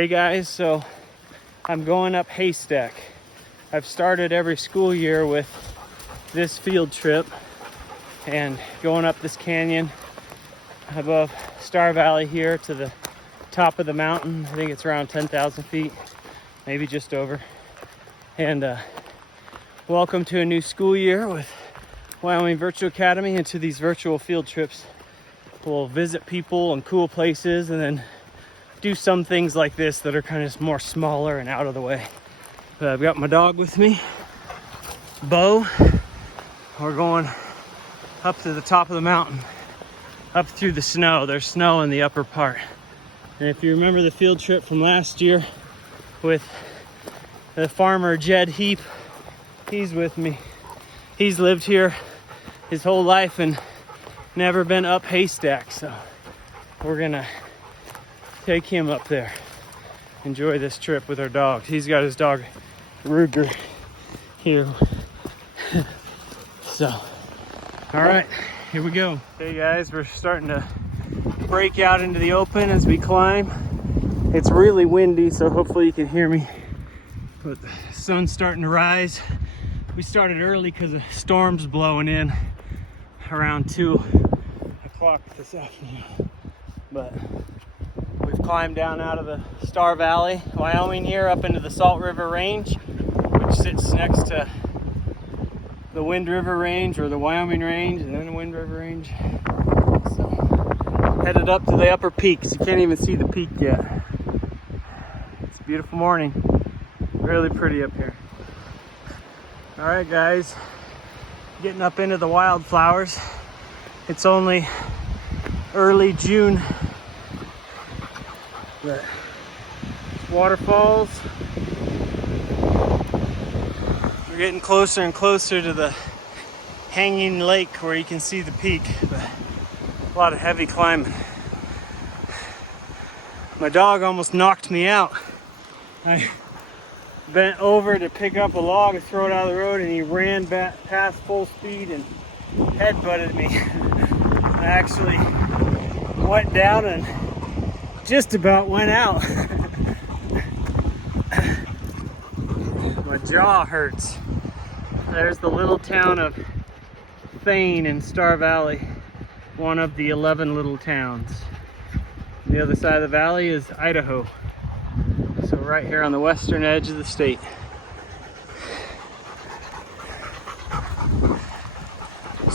Hey guys, so I'm going up Haystack. I've started every school year with this field trip and going up this canyon above Star Valley here to the top of the mountain. I think it's around 10,000 feet, maybe just over. And welcome to a new school year with Wyoming Virtual Academy. And to these virtual field trips, we'll visit people and cool places and then do some things like this that are kind of more smaller and out of the way. But I've got my dog with me, Bo. We're going up to the top of the mountain, up through the snow. There's snow in the upper part. And if you remember the field trip from last year with the farmer Jed Heap, he's with me. He's lived here his whole life and never been up Haystack, so we're gonna take him up there. Enjoy this trip with our dogs. He's got his dog Ruger here. So, all right, here we go. Hey guys, we're starting to break out into the open as we climb. It's really windy, so hopefully you can hear me. But the sun's starting to rise. We started early because the storm's blowing in around 2 o'clock this afternoon. But we've climbed down out of the Star Valley, Wyoming here, up into the Salt River Range, which sits next to the Wind River Range, or the Wyoming Range, and then the Wind River Range. So, headed up to the upper peaks. You can't even see the peak yet. It's a beautiful morning. Really pretty up here. All right, guys, getting up into the wildflowers. It's only early June. The waterfalls. We're getting closer and closer to the hanging lake where you can see the peak, but a lot of heavy climbing. My dog almost knocked me out. I bent over to pick up a log and throw it out of the road, and he ran back past full speed and headbutted me. I actually went down and just about went out. My jaw hurts. There's the little town of Thane in Star Valley, one of the 11 little towns. On the other side of the valley is Idaho. So right here on the western edge of the state.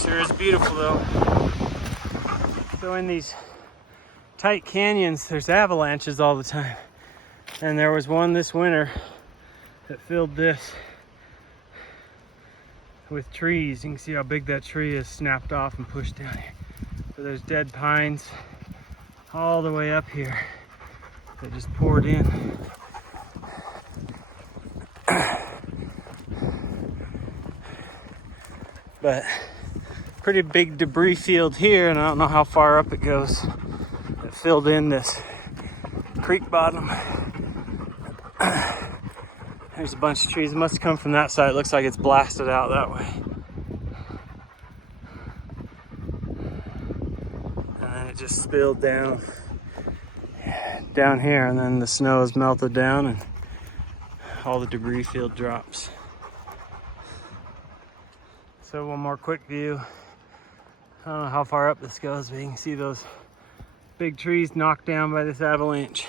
Sure is beautiful though. So in these tight canyons, there's avalanches all the time. And there was one this winter that filled this with trees. You can see how big that tree is snapped off and pushed down here. So there's dead pines all the way up here that just poured in. But pretty big debris field here, and I don't know how far up it goes. It filled in this creek bottom. There's a bunch of trees. It must have come from that side. It looks like it's blasted out that way. And then it just spilled down here, and then the snow has melted down and all the debris field drops. So one more quick view. I don't know how far up this goes, but you can see those big trees knocked down by this avalanche.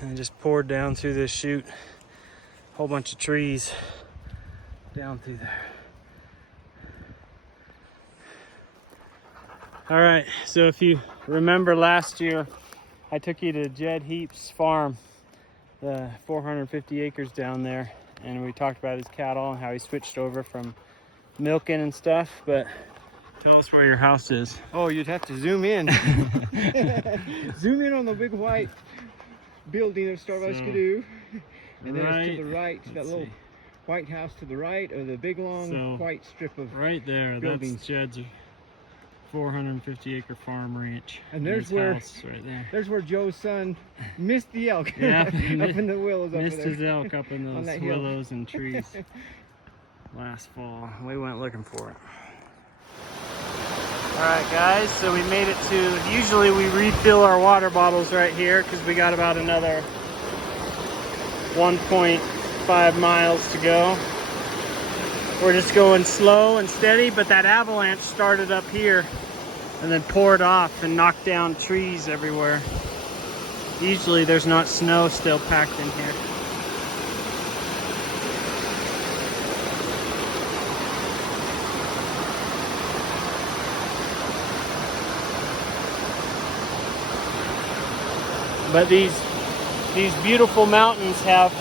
And it just poured down through this chute. A whole bunch of trees down through there. All right, so if you remember last year, I took you to Jed Heap's farm, the 450 acres down there, and we talked about his cattle and how he switched over from milking and stuff. But tell us where your house is. Oh, you'd have to zoom in. Zoom in on the big white building of Star Valley Skidoo. And then it's to the right, that little white house to the right, or the big long white strip of right there, buildings. That's Jed's 450 acre farm ranch. And there's where house right there. There's where Joe's son missed the elk. Yeah, up in the willows up missed there. his elk up in those hill. willows and trees last fall. We went looking for it. All right, guys, so we made it to, usually we refill our water bottles right here because we got about another 1.5 miles to go. We're just going slow and steady, but that avalanche started up here and then poured off and knocked down trees everywhere. Usually there's not snow still packed in here. But these beautiful mountains have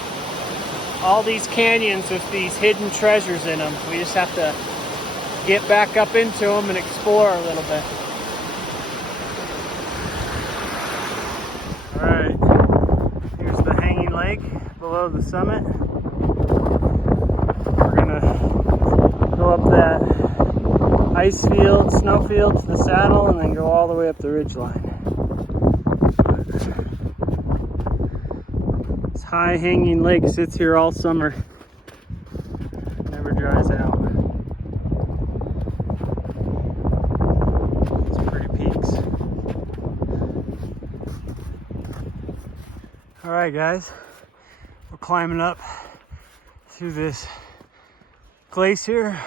all these canyons with these hidden treasures in them. We just have to get back up into them and explore a little bit. All right, here's the hanging lake below the summit. We're gonna go up that ice field, snow field to the saddle, and then go all the way up the ridgeline. This high hanging lake sits here all summer. Never dries out. It's pretty peaks. All right, guys, we're climbing up through this glacier.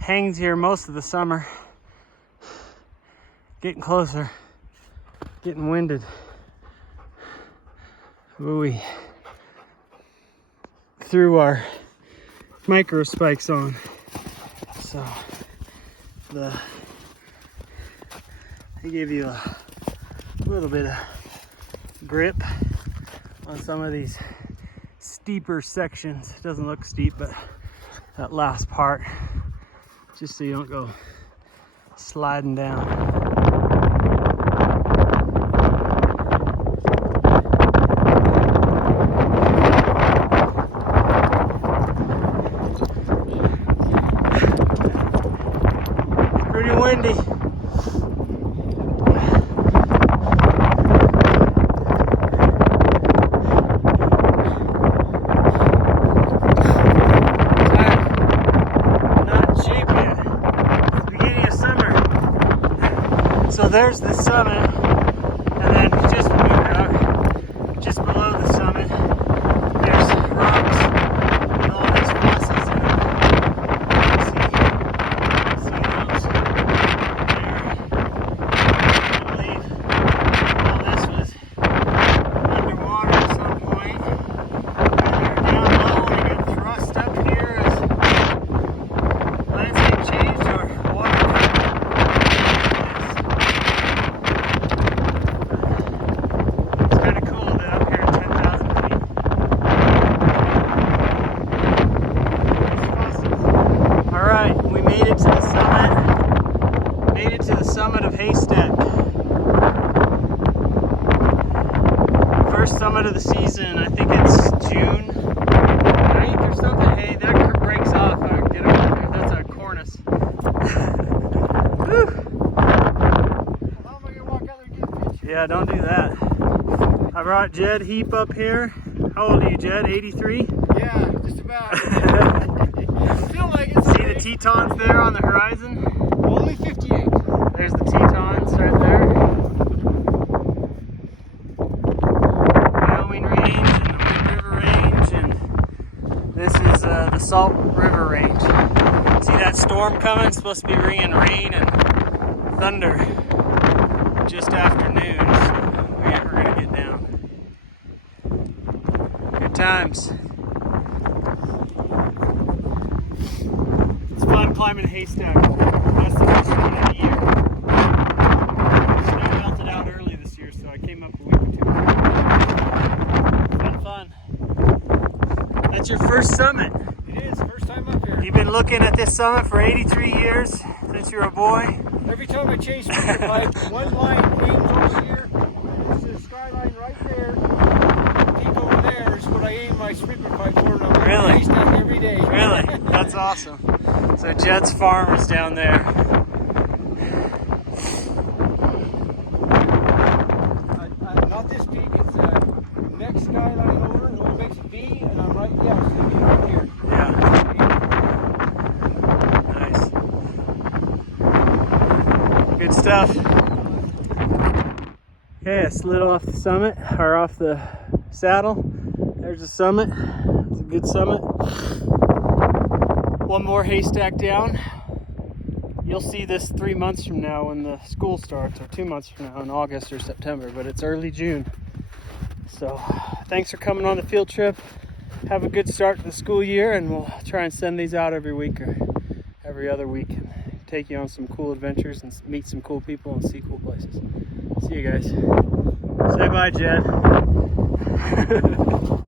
Hangs here most of the summer. Getting closer, getting winded. We threw our micro spikes on, so they give you a little bit of grip on some of these steeper sections. It doesn't look steep, but that last part, just so you don't go sliding down. Pretty windy. So there's the summit, and then just below the summit, there's rocks with all these fossils in them. See those there? I believe all this was underwater at some point. Either down low and it got thrust up here as landscape changed, or water. Made it to the summit of Haystack. First summit of the season. I think it's June 9th or something. Hey, that breaks off. Get over there. That's a cornice. Yeah, don't do that. I brought Jed Heap up here. How old are you, Jed? 83? Yeah, just about. Feel like it. See the Tetons there on the horizon? Only 58. There's the Tetons right there. Wyoming Range and the Wind River Range, and this is the Salt River Range. See that storm coming? It's supposed to be bringing rain and thunder just after noon, so we're gonna get down. Good times. It's fun climbing Haystack. That's the first one of the year. Snow melted out early this year, so I came up a week or two ago. Fun. That's your first summit. It is, first time up here. You've been looking at this summit for 83 years, since you were a boy. Every time I change speaker pipe, one line aims over here. It's the skyline right there. The peak over there is what I aim my speaker pipe for. And I'm Really? Haystack every day. Really? That's awesome. So Jed's farm is down there. Not this peak, it's the next skyline over, and it makes a V, and I'm right, yeah, I'm sitting right here. Yeah. Nice. Good stuff. Okay, I slid off the summit, or off the saddle, There's the summit. It's a good summit. One more haystack down. You'll see this 3 months from now when the school starts, or 2 months from now in August or September, but it's early June. So thanks for coming on the field trip. Have a good start to the school year, and we'll try and send these out every week or every other week and take you on some cool adventures and meet some cool people and see cool places. See you guys. Say bye, Jed.